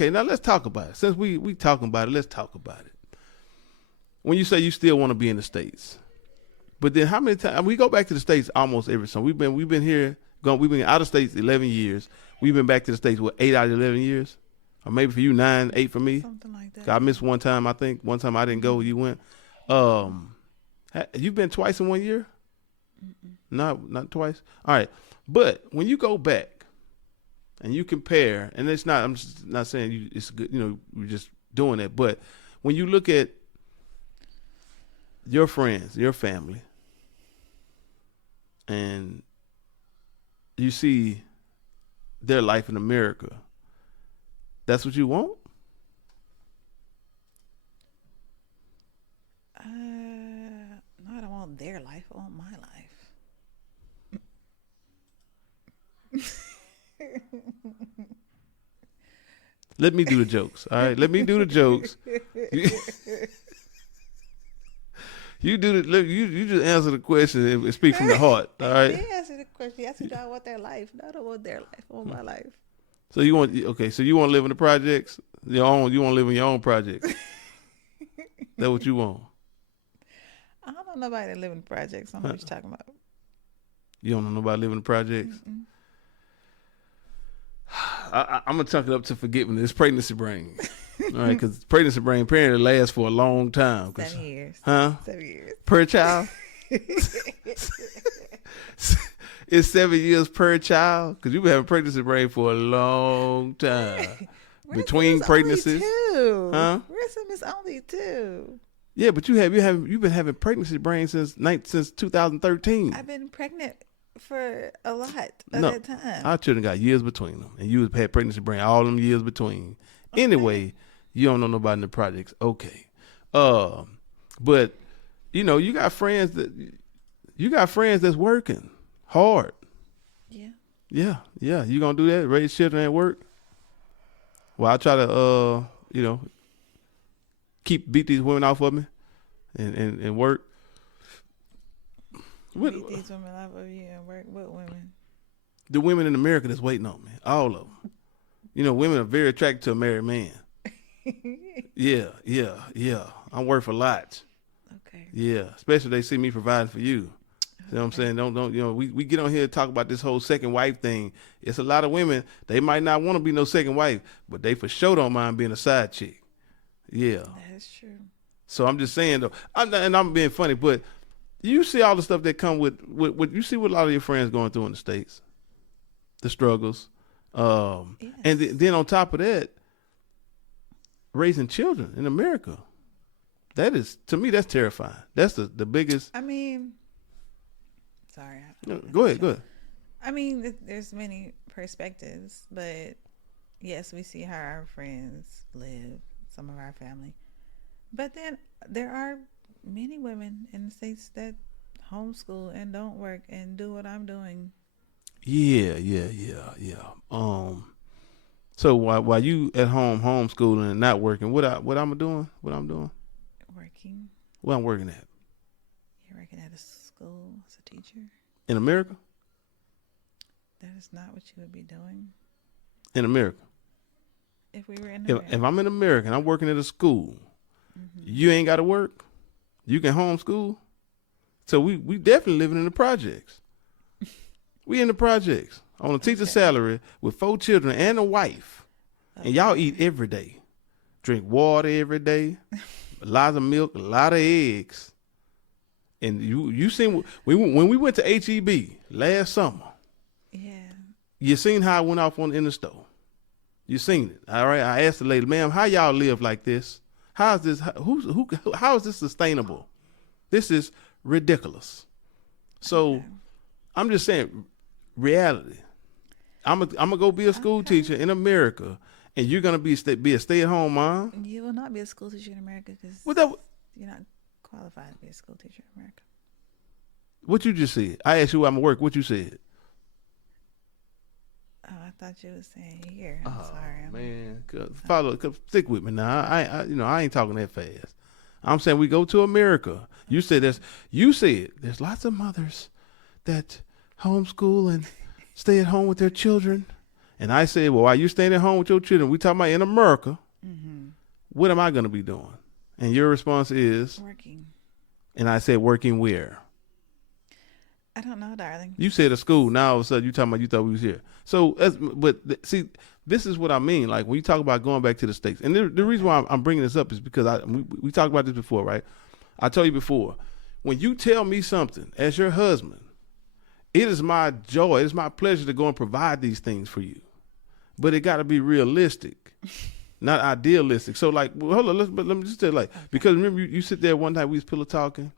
okay, now let's talk about it. Since we talking about it, let's talk about it. When you say you still want to be in the States, but then how many times we go back to the States almost every summer? We've been here, we've been out of States 11 years. We've been back to the States, 8 out of 11 years? Or maybe for you, 9, 8 for me? Something like that. I missed one time, I think. One time I didn't go, you went. You've been twice in 1 year? Mm-mm. Not twice? All right. But when you go back and you compare, and I'm just not saying it's good, you're just doing it, but when you look at your friends, your family, and you see their life in America, that's what you want? No, I don't want their life. I want my life. Let me do the jokes, all right? Let me do the jokes. You do the, you just answer the question and speak from the heart, all right? They answer the question. I said, I want their life. No, I don't want their life. I want my life. So you want to live in the projects? You want to live in your own projects? That's what you want? I don't know nobody that live in projects. I don't know what you're talking about. You don't know nobody live in the projects? Mm-mm. I'm going to chunk it up to forgiveness. Pregnancy brain. All right, because pregnancy brain apparently lasts for a long time. 7 years. Huh? 7 years. Per child? It's 7 years per child? Because you've been having pregnancy brain for a long time. Between pregnancies. Two. Huh? Rhythm is only 2. Yeah, but you've been having pregnancy brain since 2013. I've been pregnant for a lot of No, that time. our children got years between them, and you had pregnancy brain all them years between. Okay. Anyway, you don't know nobody in the projects. Okay, but you got friends that's working hard. Yeah. Yeah. You gonna do that? Raise children at work? Well, I try to beat these women off of me, and work. Beat these women off of you and work. What women? The women in America that's waiting on me, all of them. Women are very attracted to a married man. Yeah. I'm worth a lot. Okay. Yeah, especially if they see me providing for you. You know what I'm saying? Don't we get on here and talk about this whole second wife thing. It's a lot of women, they might not want to be no second wife, but they for sure don't mind being a side chick. Yeah. That is true. So I'm just saying though, I'm being funny, but you see all the stuff that come with you see what a lot of your friends going through in the States, the struggles, Yes. and then on top of that, raising children in America. That is, to me, that's terrifying. That's the biggest. I mean, sorry. Go ahead. I mean, there's many perspectives, but yes, we see how our friends live, some of our family. But then there are many women in the States that homeschool and don't work and do what I'm doing. Yeah. So while you at home homeschooling and not working, what I'm doing? Working. Where I'm working at? You're working at a school as a teacher. In America? That is not what you would be doing In America. if we were in America. If I'm in America and I'm working at a school, you ain't got to work. You can homeschool. So we definitely living in the projects. We in the projects on a teacher salary with 4 children and a wife, and y'all eat every day, drink water every day, a lot of milk, a lot of eggs, and you seen when we went to HEB last summer. Yeah. You seen how I went off in the store. You seen it, all right? I asked the lady, ma'am, how y'all live like this? How is this? How is this sustainable? This is ridiculous. So, Okay. I'm just saying, reality. I'm gonna go be a school teacher in America, and you're gonna be a stay-at-home mom. You will not be a school teacher in America because you're not qualified to be a school teacher in America. What you just said? I asked you where I'm gonna work. What you said? Oh, I thought you were saying here. I'm Oh sorry. man, stick with me now. I ain't talking that fast. I'm saying we go to America. You said there's lots of mothers that homeschool and stay at home with their children, and I said, well, while you staying at home with your children, we talking about in America, what am I going to be doing? And your response is? Working. And I said, working where? I don't know, darling. You said a school. Now all of a sudden you talking about you thought we was here. So, see, this is what I mean. Like when you talk about going back to the States, and the reason why I'm bringing this up is because we talked about this before, right? I told you before, when you tell me something as your husband, it is my joy, it's my pleasure to go and provide these things for you. But it got to be realistic, not idealistic. So like, well, hold on, let me just tell you, like, because remember you sit there one time we was pillow talking,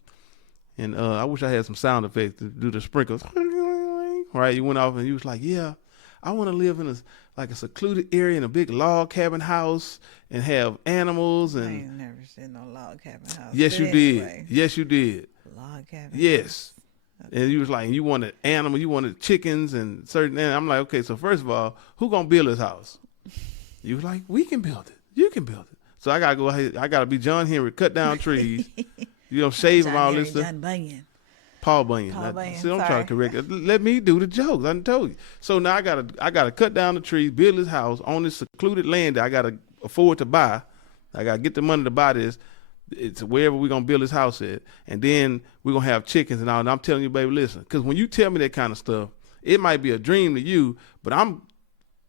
and I wish I had some sound effects to do the sprinkles. Right, you went off and you was like, yeah, I want to live in a secluded area in a big log cabin house and have animals. And I ain't never seen no log cabin house. yes, you anyway. did. Yes, you did. Log cabin. Yes. And you was like, you wanted animals, you wanted chickens and certain. And I'm like, okay, so first of all, who gonna build this house? You was like, we can build it. You can build it. So I gotta go ahead. I gotta be John Henry, cut down trees. Shave them all this stuff. John Bunyan. Paul Bunyan. See, I'm trying to correct it. Let me do the jokes. I done told you. So now I gotta cut down the trees, build this house on this secluded land that I gotta afford to buy. I gotta get the money to buy this. It's wherever we're gonna build this house at, and then we're gonna have chickens and all. And I'm telling you, baby, listen, because when you tell me that kind of stuff, it might be a dream to you, but I'm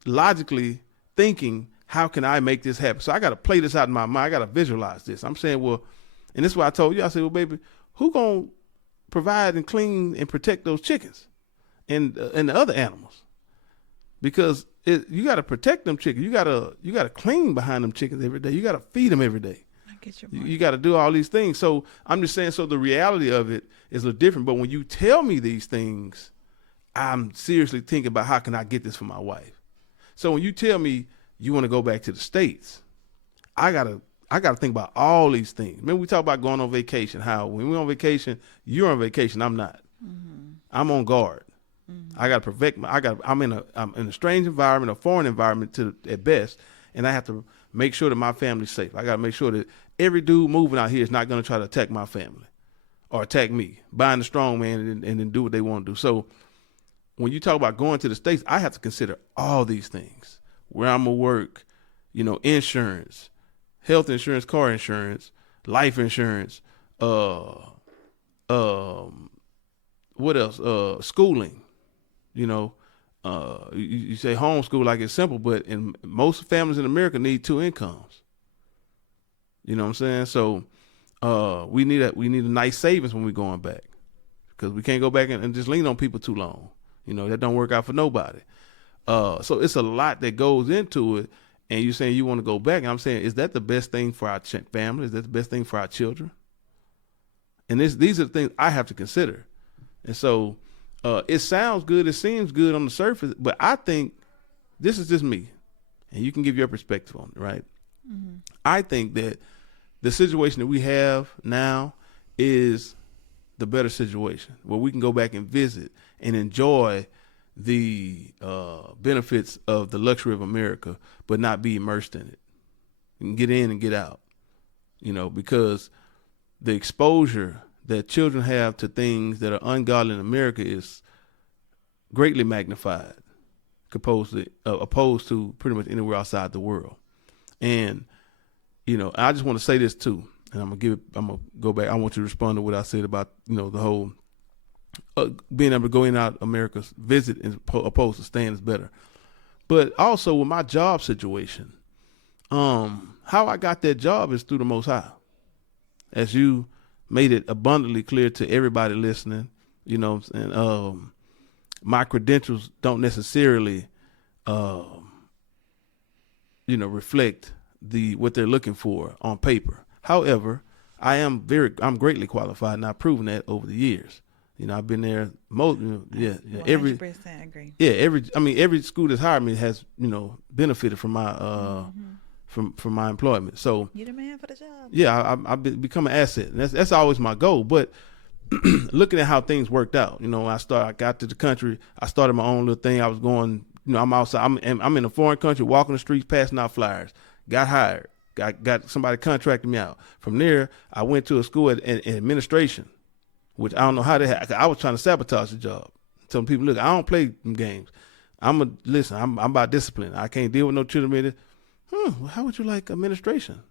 logically thinking, how can I make this happen? So I gotta play this out in my mind. I gotta visualize this. I'm saying, well, and this is what I told you. I said, well, baby, who gonna provide and clean and protect those chickens and the other animals? Because you got to protect them chickens. You got to clean behind them chickens every day. You got to feed them every day. You got to do all these things. So I'm just saying, so the reality of it is a little different. But when you tell me these things, I'm seriously thinking about how can I get this for my wife. So when you tell me you want to go back to the States, I gotta think about all these things. Remember we talk about going on vacation, how when we're on vacation, you're on vacation, I'm not. I'm on guard. I got to protect I'm in a strange environment, a foreign environment at best, and I have to make sure that my family's safe. I got to make sure that every dude moving out here is not going to try to attack my family or attack me, buying the strong man and then do what they want to do. So when you talk about going to the States, I have to consider all these things. Where I'm going to work, insurance, health insurance, car insurance, life insurance, what else? Schooling. You say homeschool like it's simple, but in most families in America need 2 incomes. You know what I'm saying? So we need a nice savings when we're going back, because we can't go back and just lean on people too long. That don't work out for nobody. So it's a lot that goes into it. And you're saying you want to go back, and I'm saying, is that the best thing for our family? Is that the best thing for our children? And these are the things I have to consider. And so it sounds good, it seems good on the surface, but I think this is just me, and you can give your perspective on it, right? Mm-hmm. I think that the situation that we have now is the better situation, where we can go back and visit and enjoy the benefits of the luxury of America, but not be immersed in it. You can get in and get out, because the exposure that children have to things that are ungodly in America is greatly magnified opposed to pretty much anywhere outside the world. And, I just want to say this too, and I'm going to go back. I want you to respond to what I said about, the whole being able to go in and out America's visit as opposed to staying is better. But also with my job situation, how I got that job is through the Most High. As you made it abundantly clear to everybody listening, and my credentials don't necessarily, reflect what they're looking for on paper. However, I'm greatly qualified, and I've proven that over the years. I've been there every 100% agree. Every school that's hired me has, benefited from my from my employment. So you're the man for the job. Yeah, I've become an asset. And that's always my goal. But looking at how things worked out, I got to the country, I started my own little thing. I was going, I'm outside, I'm in a foreign country, walking the streets, passing out flyers, got hired, got somebody contracted me out. From there, I went to a school in administration, which I don't know how I was trying to sabotage the job. Telling people, look, I don't play them games. Listen. I'm about discipline. I can't deal with no children. Well, how would you like administration?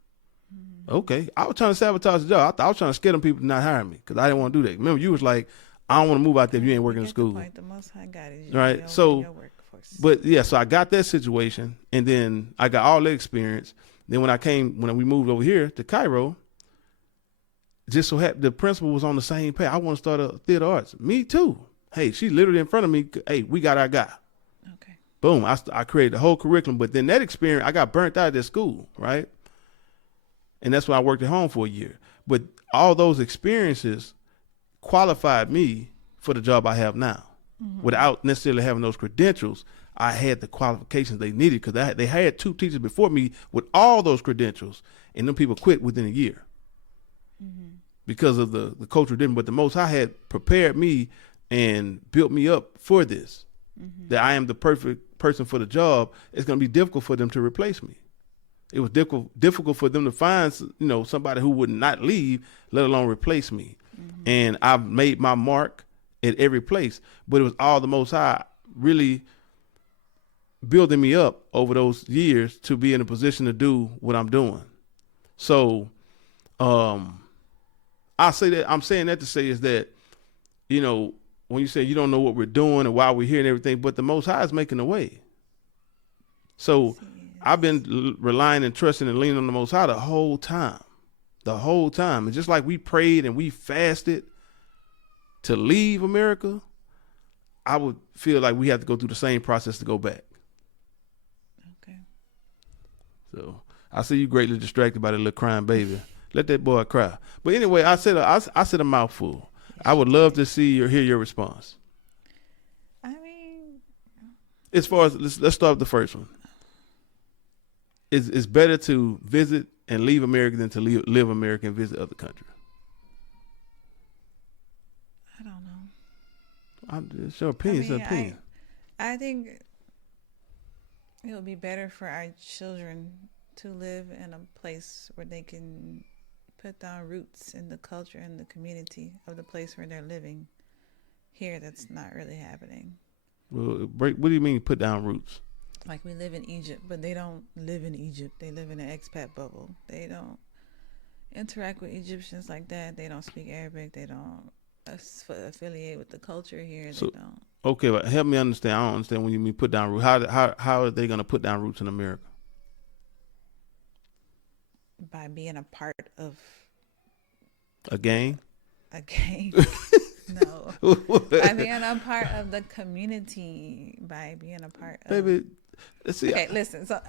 Okay, I was trying to sabotage the job. I was trying to scare them people to not hire me because I didn't want to do that. Remember, you was like, I don't want to move out there if you ain't working in school. The Most High God is Right. So, your workforce. but yeah, so I got that situation, and then I got all that experience. Then when we moved over here to Cairo, just so happened the principal was on the same page. I want to start a theater arts. Me too. Hey, she literally in front of me. Hey, we got our guy. Okay. Boom. I created the whole curriculum, but then that experience, I got burnt out at school, right? And that's why I worked at home for a year. But all those experiences qualified me for the job I have now. Without necessarily having those credentials, I had the qualifications they needed because they had 2 teachers before me with all those credentials, and them people quit within a year because of the culture didn't. But the Most High had prepared me and built me up for this, that I am the perfect person for the job. It's going to be difficult for them to replace me. It was difficult for them to find, somebody who would not leave, let alone replace me. And I've made my mark at every place, but it was all the Most High really building me up over those years to be in a position to do what I'm doing. So, I say that I'm saying that to say is that, when you say you don't know what we're doing and why we're here and everything, but the Most High is making a way. So I've been relying and trusting and leaning on the Most High the whole time. And just like we prayed and we fasted to leave America, I would feel like we have to go through the same process to go back. Okay. So I see you greatly distracted by that little crying baby. Let that boy cry. But anyway, I said a mouthful. I would love to see or hear your response. I mean, as far as let's start with the first one. It's better to visit and leave America than to live America and visit other countries. I don't know. It's your opinion. It's your opinion. I think it would be better for our children to live in a place where they can put down roots in the culture and the community of the place where they're living. Here, that's not really happening. Well, what do you mean put down roots? Like we live in Egypt, but they don't live in Egypt. They live in an expat bubble. They don't interact with Egyptians like that. They don't speak Arabic. They don't affiliate with the culture here. They don't. Okay, but help me understand. I don't understand when you mean put down roots. How are they going to put down roots in America? By being a part of a gang? A gang. No. By being a part of the community. By being a part of... Baby, see, okay, listen. So,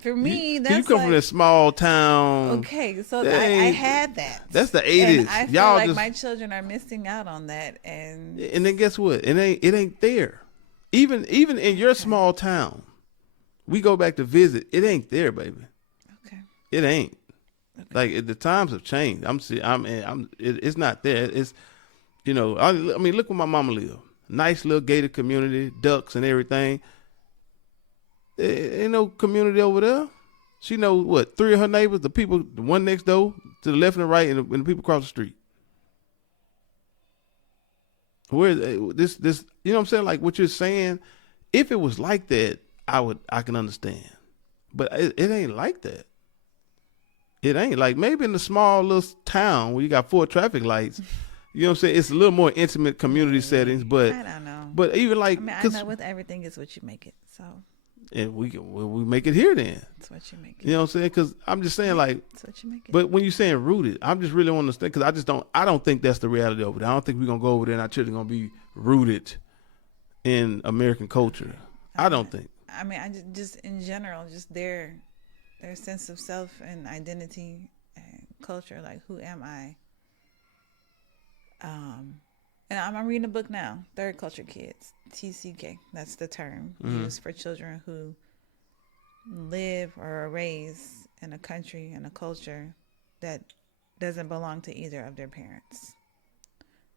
for me, that's you come from a small town. Okay, so I had that. That's the 80s. And I feel like my children are missing out on that. And then guess what? It ain't there. Even in your small town, we go back to visit. It ain't there, baby. Okay. It ain't. Okay. Like the times have changed. It's not there. It's, I mean, look where my mama live. Nice little gated community, ducks and everything. There ain't no community over there. She knows what, 3 of her neighbors, the one next door, to the left and the right, and the people across the street. Where this, you know what I'm saying? Like what you're saying, if it was like that, I can understand. But it ain't like that. It ain't like maybe in a small little town where you got 4 traffic lights. You know what I'm saying? It's a little more intimate community settings, but I don't know. But even like, I know with everything is what you make it. So. And we make it here then. That's what you make it. You know what I'm saying? Because I'm just saying like. That's what you make it. But when you're saying rooted, I'm just really want to understand because I don't think that's the reality over there. I don't think we're gonna go over there and our children gonna be rooted in American culture. I don't think. I mean, I just in general, just their sense of self and identity and culture. Like, who am I? And I'm reading a book now, Third Culture Kids, TCK. That's the term used for children who live or are raised in a country and a culture that doesn't belong to either of their parents.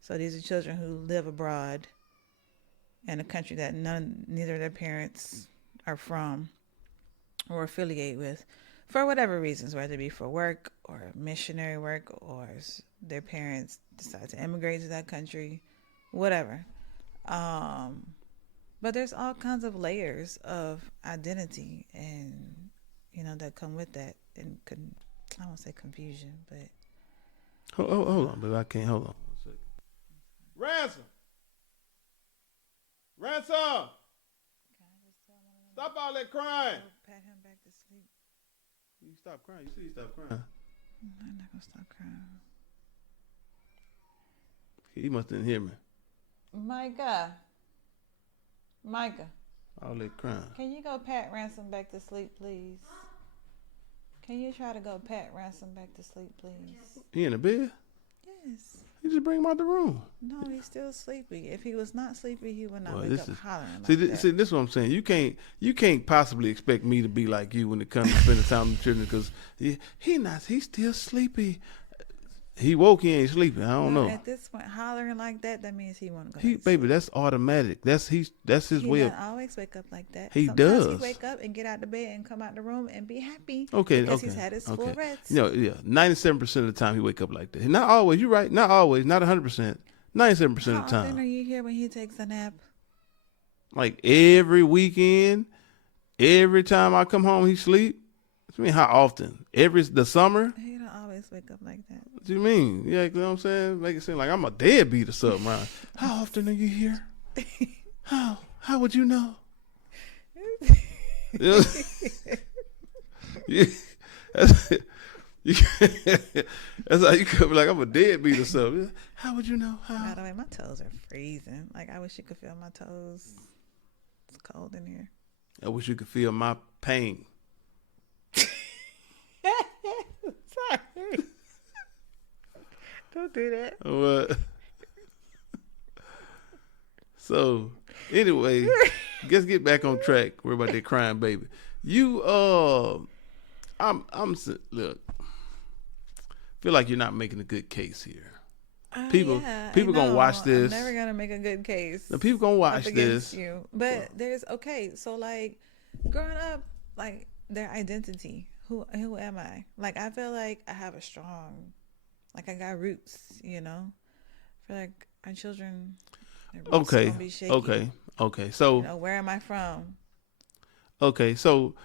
So these are children who live abroad in a country that neither of their parents are from or affiliate with for whatever reasons, whether it be for work or missionary work or their parents decide to immigrate to that country, whatever. But there's all kinds of layers of identity and that come with that and I won't say confusion, but Hold on, baby. I can't. Hold on. 1 second. Ransom. Ransom. can I just tell one of them Stop all that crying. to pat him back to sleep? You stop crying. You see, you stop crying. I'm not gonna stop crying. He must didn't hear me. Micah, All that crying. can you go pat Ransom back to sleep, please? Can you try to go pat Ransom back to sleep, please? He in the bed? Yes. You just bring him out the room. No, he's still sleepy. If he was not sleepy, he would not Boy, wake this up is- hollering like See, that. see, this is what I'm saying. You can't possibly expect me to be like you when it comes to spending time with children because he's still sleepy. He woke, he ain't sleeping. I don't know. At this point, hollering like that means he want to go. He, back to baby, sleep. that's automatic. That's his He way of. doesn't always wake up like that. He Sometimes does. He wake up and get out the bed and come out the room and be happy. Okay, because okay, he's had his okay. full rest. 97% of the time he wake up like that. Not always. You're right. Not always. Not 100%. 97% How of the often are time. you here when he takes a nap? Like every weekend, every time I come home, he sleep. I mean, how often? The summer? He don't always wake up like that. What do you mean? Yeah, you know what I'm saying? Make it seem like I'm a deadbeat or something, right? How often are you here? How would you know? You know? Yeah, that's, that's how you could be like, I'm a deadbeat or something. How would you know? By How? the way, my toes are freezing. Like, I wish you could feel my toes. It's cold in here. I wish you could feel my pain. Sorry. Don't do that. What? So, anyway, let's get back on track. We're about that crying baby. You, look, feel like you're not making a good case here. People gonna watch this. I'm never gonna make a good case. The people gonna watch up against this. you. But there's so like growing up, like their identity. Who am I? Like I feel like I have a strong, like I got roots. I feel like our children. Their roots Okay, gonna be shaky. okay. So, where am I from? okay, so,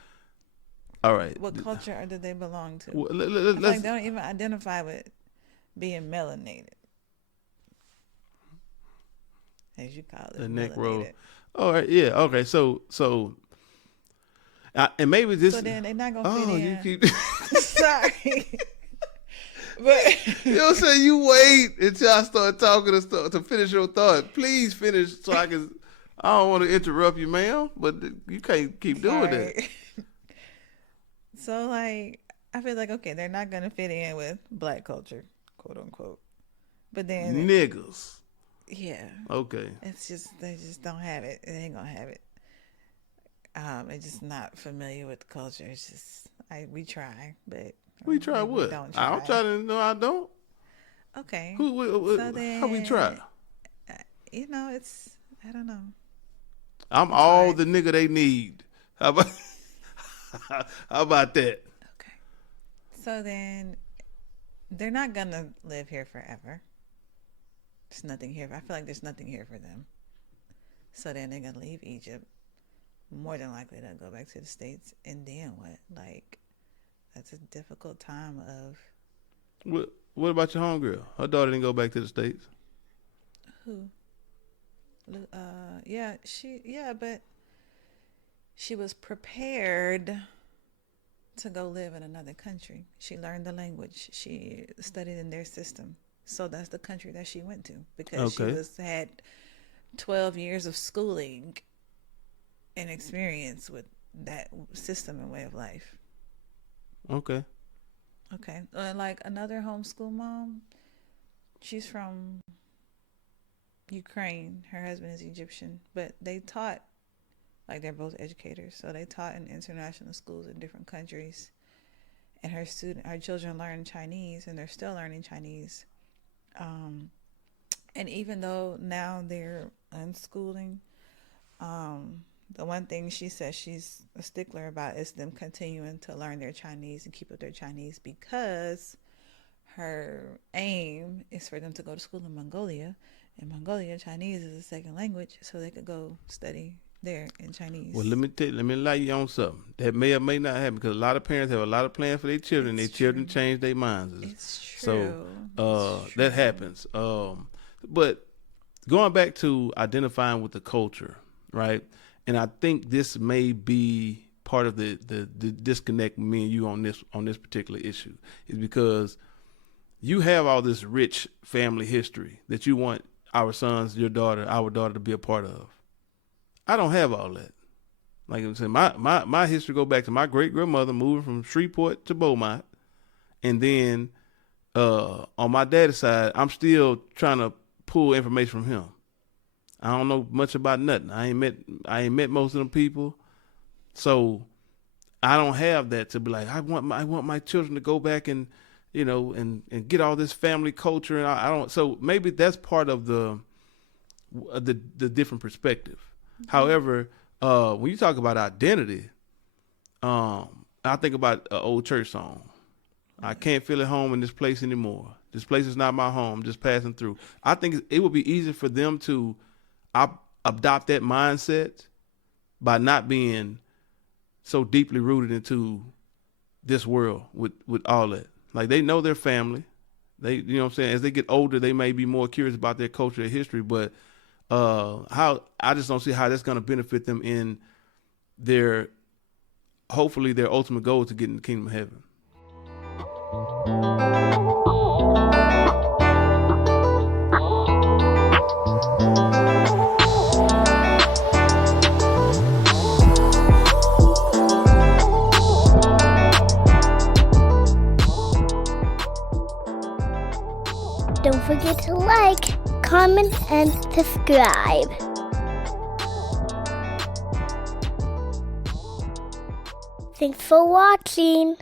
all right. What culture do they belong to? Well, I feel like let's they don't even identify with being melanated, as you call it. the neck melanated. roll. All right, yeah, okay. So, and maybe this. So then they're not gonna fit Oh, in. you keep. Sorry. But You know what I'm saying? You wait until I start talking to finish your thought. Please finish so I can. I don't want to interrupt you, ma'am, but you can't keep doing that. Sorry. So like I feel like they're not gonna fit in with black culture, quote unquote. But then Niggas. yeah. Okay. It's just they just don't have it. They ain't gonna have it. They're just not familiar with the culture. It's just we try, but We try we what? don't I don't try to. No, I don't. Okay. How we try? It's I don't know. I'm all the nigga they need. How about how about that? Okay. So then they're not gonna live here forever. There's nothing here. I feel like there's nothing here for them. So then they're gonna leave Egypt. More than likely they'll go back to the States. And then what? Like that's a difficult time of What about your homegirl? Her daughter didn't go back to the States. who? But she was prepared to go live in another country. She learned the language. She studied in their system. So that's the country that she went to because Okay. she had 12 years of schooling and experience with that system and way of life. Okay. Okay. Like another homeschool mom, she's from Ukraine. Her husband is Egyptian, but they taught, like they're both educators, so they taught in international schools in different countries. And her children learn Chinese, and they're still learning Chinese. And even though now they're unschooling, the one thing she says she's a stickler about is them continuing to learn their Chinese and keep up their Chinese because her aim is for them to go to school in Mongolia in Mongolia, Chinese is a second language, so they could go study there in Chinese. Well, let me light you on something that may or may not happen, because a lot of parents have a lot of plans for their children. Their children change their minds. It's So true. that happens. But going back to identifying with the culture, right? And I think this may be part of the disconnect with me and you on this particular issue, is because you have all this rich family history that you want our sons, our daughter to be a part of. I don't have all that. Like I'm saying, my history go back to my great grandmother moving from Shreveport to Beaumont, and then on my daddy's side, I'm still trying to pull information from him. I don't know much about nothing. I ain't met most of them people, so I don't have that to be like, I want my children to go back and and get all this family culture, and I don't. So maybe that's part of the different perspective. However, when you talk about identity, I think about an old church song. I can't feel at home in this place anymore. This place is not my home. I'm just passing through. I think it would be easier for them to adopt that mindset by not being so deeply rooted into this world with all that. Like, they know their family. They, you know what I'm saying? As they get older, they may be more curious about their culture and history, but how I just don't see how that's going to benefit them in hopefully their ultimate goal to get in the kingdom of heaven. Don't forget to like, comment, and subscribe. Thanks for watching.